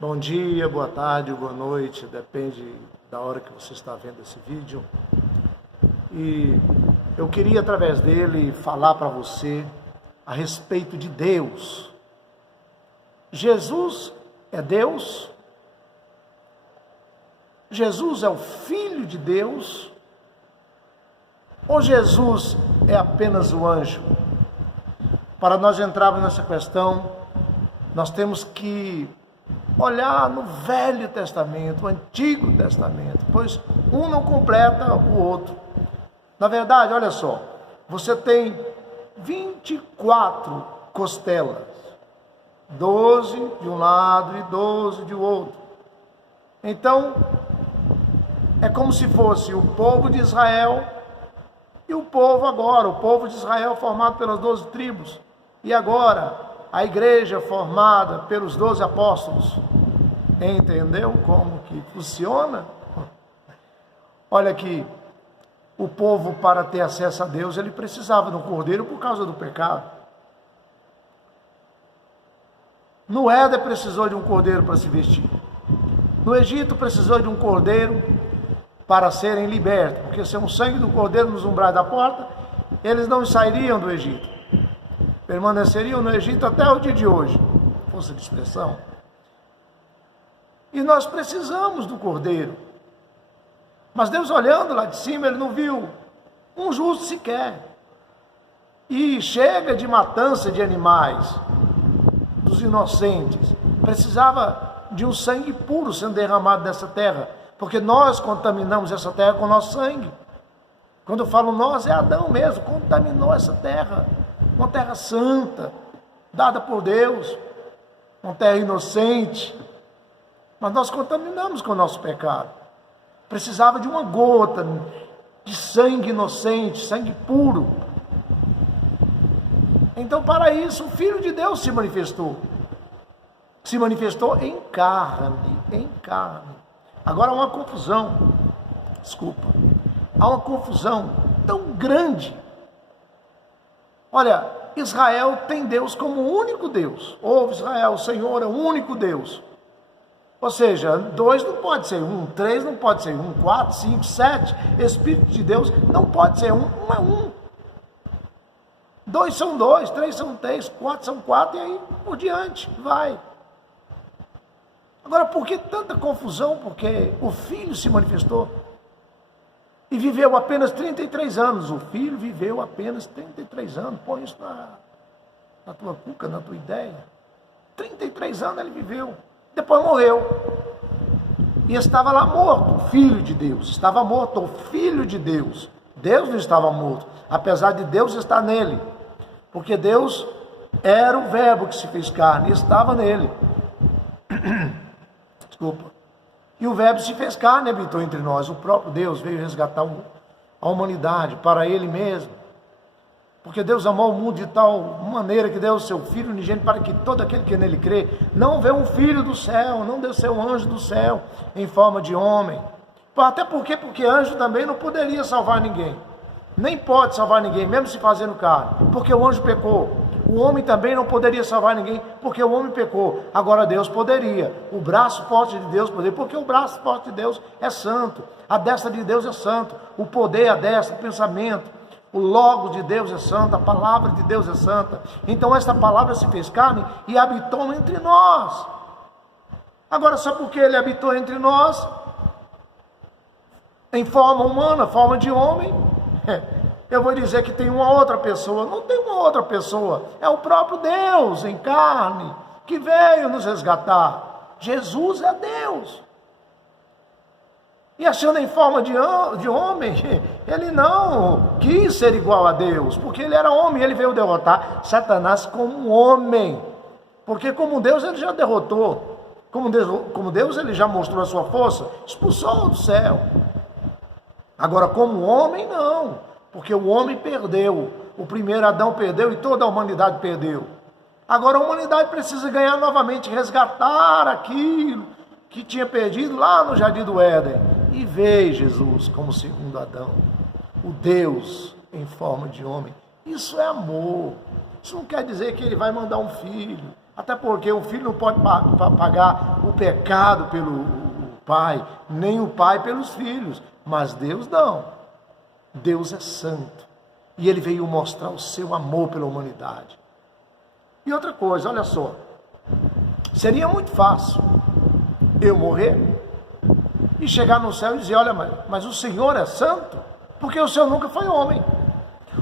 Bom dia, boa tarde, boa noite, depende da hora que você está vendo esse vídeo. E eu queria, através dele, falar para você a respeito de Deus. Jesus é Deus? Jesus é o Filho de Deus? Ou Jesus é apenas o anjo? Para nós entrarmos nessa questão, nós temos que olhar no Velho Testamento, o Antigo Testamento, pois um não completa o outro. Na verdade, olha só, você tem 24 costelas, 12 de um lado e 12 de outro. Então, é como se fosse o povo de Israel e o povo agora, o povo de Israel formado pelas 12 tribos, e agora a igreja formada pelos 12 apóstolos. Entendeu como que funciona? Olha aqui, o povo, para ter acesso a Deus, ele precisava de um cordeiro por causa do pecado. No Éden precisou de um cordeiro para se vestir. No Egito precisou de um cordeiro para serem libertos, porque sem o sangue do cordeiro nos umbrais da porta, eles não sairiam do Egito. Permaneceriam no Egito até o dia de hoje, força de expressão. E nós precisamos do cordeiro. Mas Deus, olhando lá de cima, ele não viu um justo sequer. E chega de matança de animais, dos inocentes. Precisava de um sangue puro sendo derramado nessa terra, porque nós contaminamos essa terra com o nosso sangue. Quando eu falo nós, é Adão mesmo, contaminou essa terra. Uma terra santa, dada por Deus, uma terra inocente, mas nós contaminamos com o nosso pecado. Precisava de uma gota de sangue inocente, sangue puro. Então, para isso, o Filho de Deus se manifestou em carne. Agora há uma confusão, há uma confusão tão grande. Olha, Israel tem Deus como único Deus. Ouve, Israel, o Senhor é o único Deus. Ou seja, 2 não pode ser 1, 3 não pode ser 1, 4, 5, 7. Espírito de Deus não pode ser 1 é 1. 2 são 2, 3 são 3, 4 são 4 e aí por diante, vai. Agora, por que tanta confusão? Porque o Filho se manifestou. E viveu apenas 33 anos. O Filho viveu apenas 33 anos. Põe isso na tua cuca, na tua ideia. 33 anos ele viveu. Depois morreu. E estava lá morto. O Filho de Deus. Estava morto. O Filho de Deus. Deus não estava morto. Apesar de Deus estar nele. Porque Deus era o Verbo que se fez carne. E estava nele. Desculpa. E o Verbo se fez carne e habitou entre nós. O próprio Deus veio resgatar a humanidade para Ele mesmo. Porque Deus amou o mundo de tal maneira que deu o seu Filho unigênito para que todo aquele que nele crê não vê um filho do céu, não desceu um anjo do céu em forma de homem. Até porque anjo também não poderia salvar ninguém. Nem pode salvar ninguém, mesmo se fazendo carne. Porque o anjo pecou. O homem também não poderia salvar ninguém, porque o homem pecou. Agora Deus poderia. O braço forte de Deus poderia, porque o braço forte de Deus é santo. A destra de Deus é santo. O poder, a destra, o pensamento. O logo de Deus é santo. A palavra de Deus é santa. Então esta palavra se fez carne e habitou entre nós. Agora, só porque ele habitou entre nós, em forma humana, forma de homem, eu vou dizer que tem uma outra pessoa. Não tem uma outra pessoa. É o próprio Deus em carne que veio nos resgatar. Jesus é Deus. E achando em forma de homem, ele não quis ser igual a Deus, porque ele era homem. Ele veio derrotar Satanás como um homem. Porque como Deus ele já derrotou. Como Deus ele já mostrou a sua força, expulsou do céu. Agora como homem não. Porque o homem perdeu, o primeiro Adão perdeu e toda a humanidade perdeu. Agora a humanidade precisa ganhar novamente, resgatar aquilo que tinha perdido lá no Jardim do Éden. E veio Jesus como segundo Adão, o Deus em forma de homem. Isso é amor. Isso não quer dizer que ele vai mandar um filho. Até porque o filho não pode pagar o pecado pelo pai, nem o pai pelos filhos. Mas Deus não. Deus é santo. E ele veio mostrar o seu amor pela humanidade. E outra coisa, olha só. Seria muito fácil eu morrer e chegar no céu e dizer, olha, mas o Senhor é santo, porque o Senhor nunca foi homem.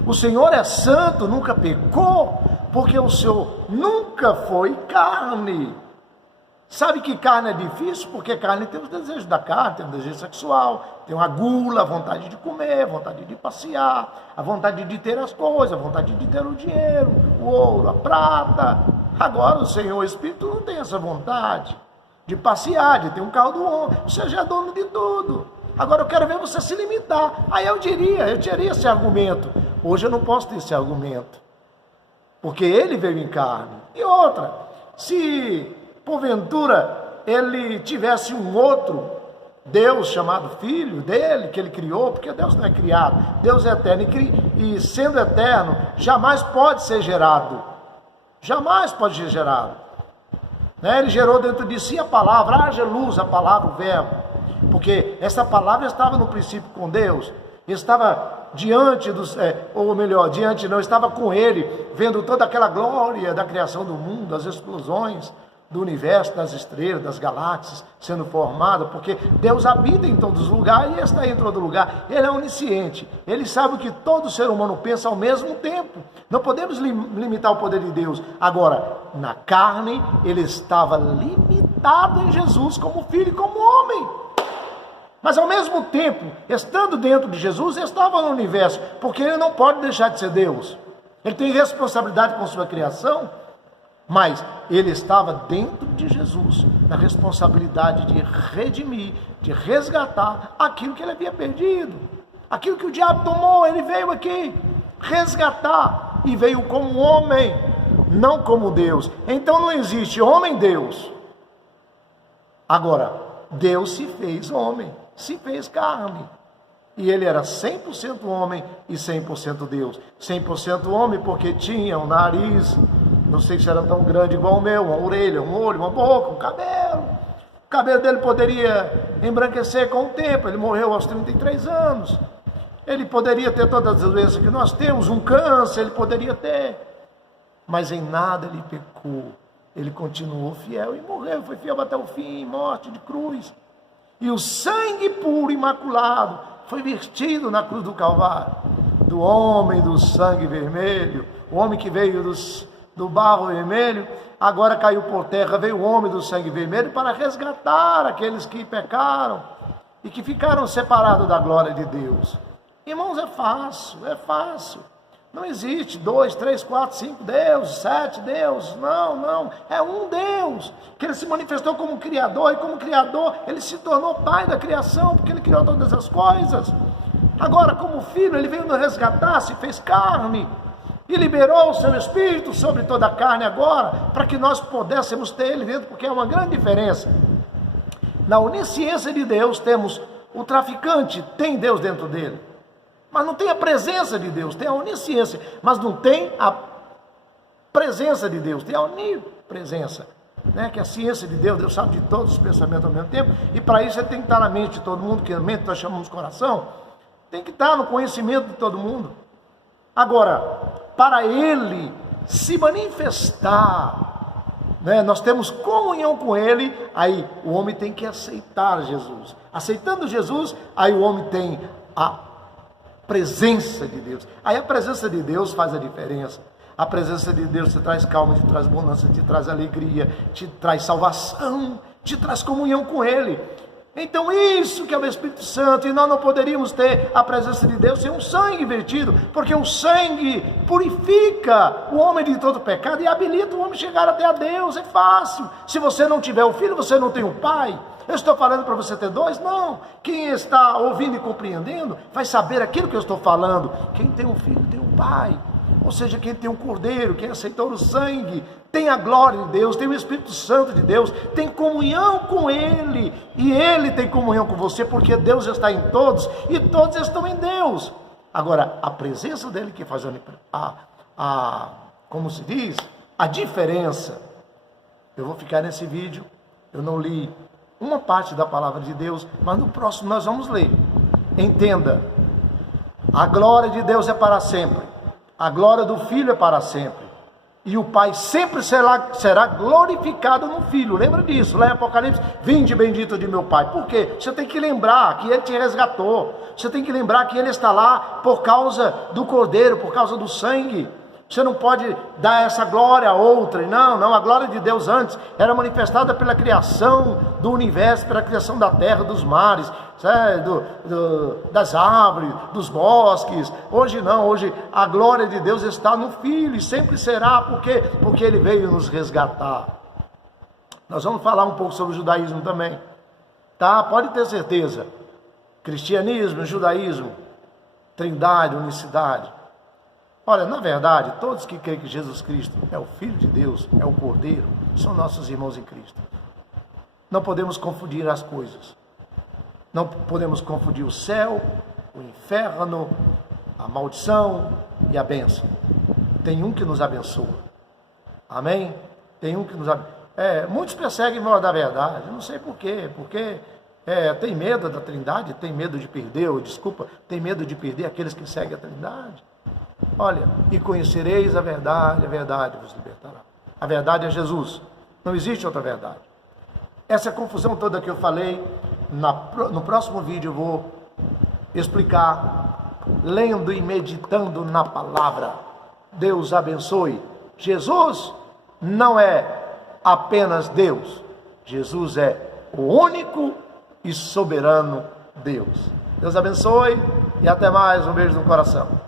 O Senhor é santo, nunca pecou, porque o Senhor nunca foi carne. Sabe que carne é difícil? Porque carne tem os desejos da carne, tem o desejo sexual, tem uma gula, a vontade de comer, a vontade de passear, a vontade de ter as coisas, a vontade de ter o dinheiro, o ouro, a prata. Agora o Senhor, o Espírito, não tem essa vontade de passear, de ter um carro do homem. Você já é dono de tudo. Agora eu quero ver você se limitar. Aí eu teria esse argumento. Hoje eu não posso ter esse argumento, porque ele veio em carne. E outra, se porventura ele tivesse um outro Deus chamado filho dele, que ele criou, porque Deus não é criado, Deus é eterno, e sendo eterno, jamais pode ser gerado. Jamais pode ser gerado. Ele gerou dentro de si a palavra, haja luz, a palavra, o verbo. Porque essa palavra estava no princípio com Deus, estava diante estava com ele, vendo toda aquela glória da criação do mundo, as explosões do universo, das estrelas, das galáxias sendo formadas, porque Deus habita em todos os lugares e está em todo lugar. Ele é onisciente, ele sabe o que todo ser humano pensa ao mesmo tempo. Não podemos limitar o poder de Deus. Agora, na carne, ele estava limitado em Jesus como filho e como homem. Mas ao mesmo tempo, estando dentro de Jesus, estava no universo, porque ele não pode deixar de ser Deus. Ele tem responsabilidade com sua criação, mas ele estava dentro de Jesus, na responsabilidade de redimir, de resgatar aquilo que ele havia perdido. Aquilo que o diabo tomou, ele veio aqui resgatar, e veio como homem, não como Deus. Então não existe homem-Deus. Agora, Deus se fez homem, se fez carne. E ele era 100% homem e 100% Deus. 100% homem porque tinha um nariz, não sei se era tão grande igual o meu, uma orelha, um olho, uma boca, um cabelo. O cabelo dele poderia embranquecer com o tempo, ele morreu aos 33 anos. Ele poderia ter todas as doenças que nós temos, um câncer, ele poderia ter. Mas em nada ele pecou. Ele continuou fiel e morreu, foi fiel até o fim, morte de cruz. E o sangue puro, imaculado, foi vertido na cruz do Calvário. Do homem do sangue vermelho, o homem que veio do barro vermelho, agora caiu por terra, veio o homem do sangue vermelho para resgatar aqueles que pecaram e que ficaram separados da glória de Deus. Irmãos, é fácil. Não existe 2, 3, 4, 5 deuses, 7 deuses, não, é um Deus, que ele se manifestou como Criador, e como Criador ele se tornou Pai da criação, porque ele criou todas as coisas. Agora, como Filho, ele veio nos resgatar, se fez carne, e liberou o seu Espírito sobre toda a carne agora, para que nós pudéssemos ter ele dentro, porque é uma grande diferença. Na onisciência de Deus, temos o traficante, tem Deus dentro dele. Mas não tem a presença de Deus, tem a onisciência, mas não tem a presença de Deus, tem a onipresença, que é a ciência de Deus. Deus sabe de todos os pensamentos ao mesmo tempo, e para isso ele tem que estar na mente de todo mundo, que a mente nós chamamos coração, tem que estar no conhecimento de todo mundo. Agora, para ele se manifestar, nós temos comunhão com ele, aí o homem tem que aceitar Jesus. Aceitando Jesus, aí o homem tem a presença de Deus. Aí a presença de Deus faz a diferença. A presença de Deus te traz calma, te traz bonança, te traz alegria, te traz salvação, te traz comunhão com ele. Então isso que é o Espírito Santo, e nós não poderíamos ter a presença de Deus sem um sangue vertido, porque o sangue purifica o homem de todo pecado e habilita o homem a chegar até a Deus. É fácil. Se você não tiver o filho, você não tem o pai. Eu estou falando para você ter dois? Não. Quem está ouvindo e compreendendo vai saber aquilo que eu estou falando. Quem tem um filho tem um pai. Ou seja, quem tem um cordeiro, quem aceitou o sangue, tem a glória de Deus, tem o Espírito Santo de Deus, tem comunhão com ele, e ele tem comunhão com você, porque Deus está em todos, e todos estão em Deus. Agora, a presença dele que faz como se diz, a diferença. Eu vou ficar nesse vídeo. Eu não li uma parte da palavra de Deus, mas no próximo nós vamos ler. Entenda, a glória de Deus é para sempre, a glória do Filho é para sempre, e o Pai sempre será glorificado no Filho. Lembra disso, lá em Apocalipse: vinde bendito de meu Pai. Por quê? Você tem que lembrar que Ele te resgatou, você tem que lembrar que Ele está lá por causa do Cordeiro, por causa do sangue. Você não pode dar essa glória a outra. Não, a glória de Deus antes era manifestada pela criação do universo, pela criação da terra, dos mares, das árvores, dos bosques. Hoje não, hoje a glória de Deus está no Filho, e sempre será. Por quê? Porque Ele veio nos resgatar. Nós vamos falar um pouco sobre o judaísmo também, tá? Pode ter certeza. Cristianismo, judaísmo, trindade, unicidade. Olha, na verdade, todos que creem que Jesus Cristo é o Filho de Deus, é o Cordeiro, são nossos irmãos em Cristo. Não podemos confundir as coisas. Não podemos confundir o céu, o inferno, a maldição e a bênção. Tem um que nos abençoa. Amém? Tem um que nos abençoa. Muitos perseguem fora da verdade. Não sei por quê. Porque tem medo da trindade, tem medo de perder, tem medo de perder aqueles que seguem a trindade. Olha, e conhecereis a verdade vos libertará. A verdade é Jesus, não existe outra verdade. Essa confusão toda que eu falei, no próximo vídeo eu vou explicar, lendo e meditando na palavra. Deus abençoe. Jesus não é apenas Deus, Jesus é o único e soberano Deus. Deus abençoe e até mais, um beijo no coração.